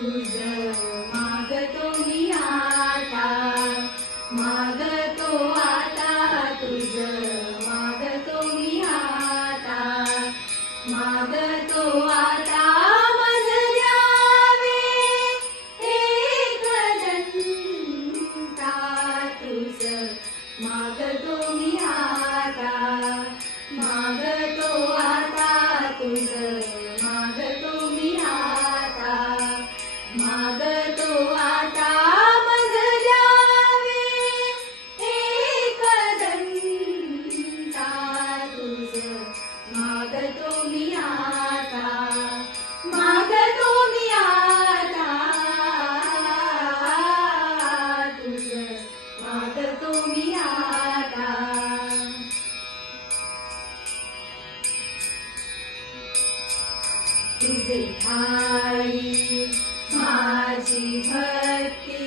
तुझ मागतो मी आता, मागतो आता तुझ मागतो मी आता, मागतो आता मज द्यावे एक दंता, तुझ मागतो मी आता, मागतो आता तुझ मागतो मी आता, मागतो आता मज द्यावे एक दंता, तुझ मागतो मी आता, मागतो मी आता, तुझ मागतो मी आता. तुझे ठाई माझी भक्ती,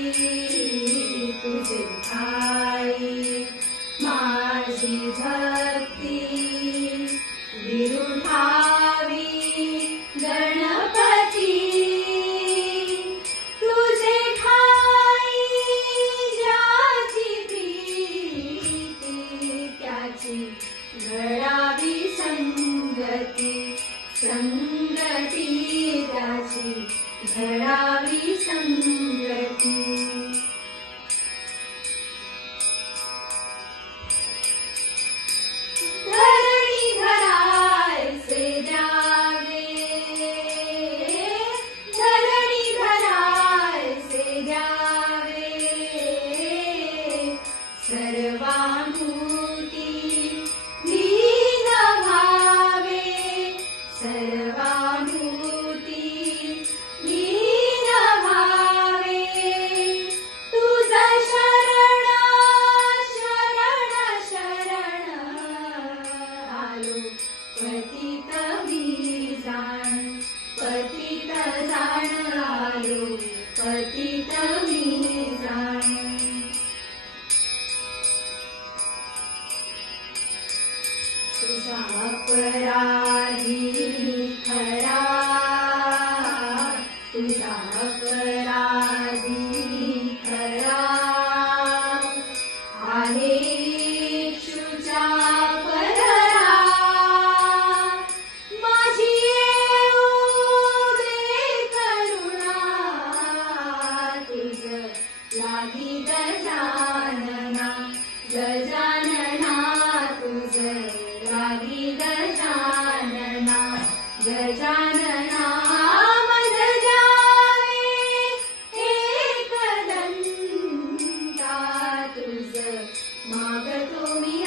तुझे ठाई माझी भक्ती, विरुठावी गणपती, तुझे ठाई ज्याची प्रीती, त्याची घडावी संगती, संगती त्याची घडावी संगती. धरणी धरायचे द्यावे, धरणी धरायचे द्यावे, सर्वानुभूती लीन भावे, सर्वानुभूती लीन भावे, तुझा शरण शरण शरण आलो, पतित मी जाण, पतित जाण आलो, पतित मी जाण. तुझा अपराधी खरा, तुझा अपराधी खरा, आहे इक्षुचा पदरा, माझी येऊ दे करुणा, तुझ लागी गजानना, गजानना तुझ लागी गजानना, गजानना मज द्यावे एक दंता, तुझ मागतो मी